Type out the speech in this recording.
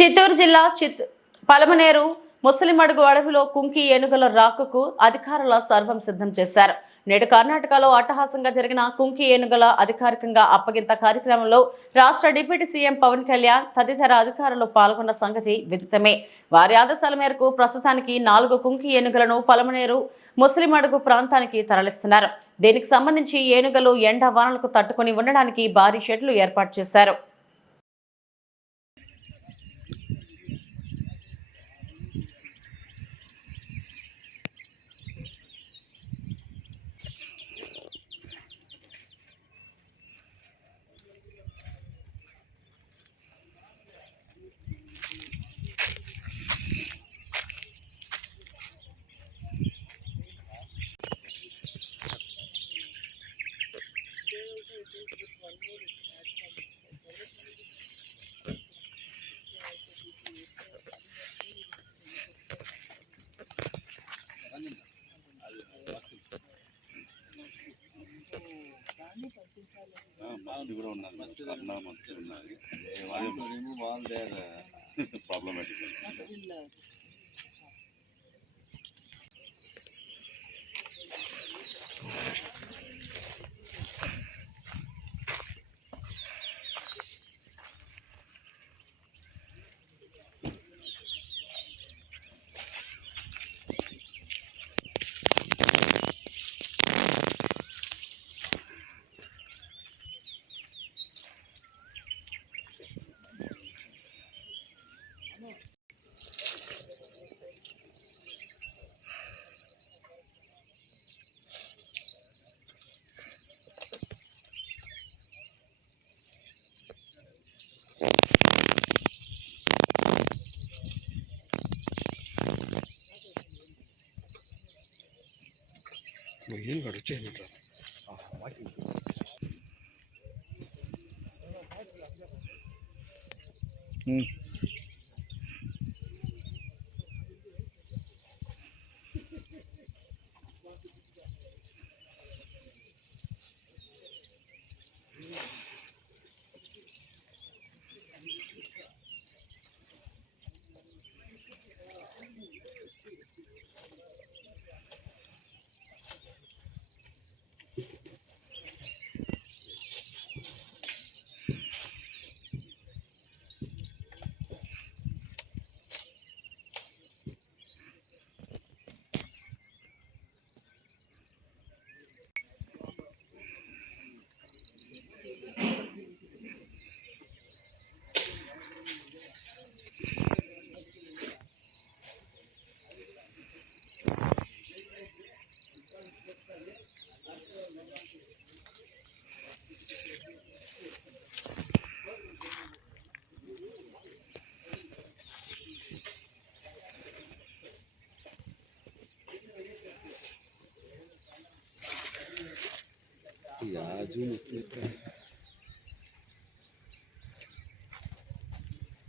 చిత్తూరు జిల్లా పలమనేరు ముసలిమడుగు అడవిలో కుంకి ఏనుగుల రాకకు అధికారుల సర్వం సిద్ధం చేశారు. నేడు కర్ణాటకలో అట్టహాసంగా జరిగిన కుంకి ఏనుగుల అధికారికంగా అప్పగింత కార్యక్రమంలో రాష్ట్ర డిప్యూటీ సీఎం పవన్ కళ్యాణ్ తదితర అధికారులు పాల్గొన్న సంగతి విదితమే. వారి ఆదేశాల మేరకు ప్రస్తుతానికి 4 కుంకి ఏనుగులను పలమనేరు ముసలిమడుగు ప్రాంతానికి తరలిస్తున్నారు. దీనికి సంబంధించి ఏనుగులు ఎండ వానలకు తట్టుకుని ఉండడానికి భారీ షెడ్లు ఏర్పాటు చేశారు. కూడా ఉన్నది మంచిగా ఉన్నది ప్రాబ్లమాటిక్. ఏం కాదు వచ్చేయండి. या जून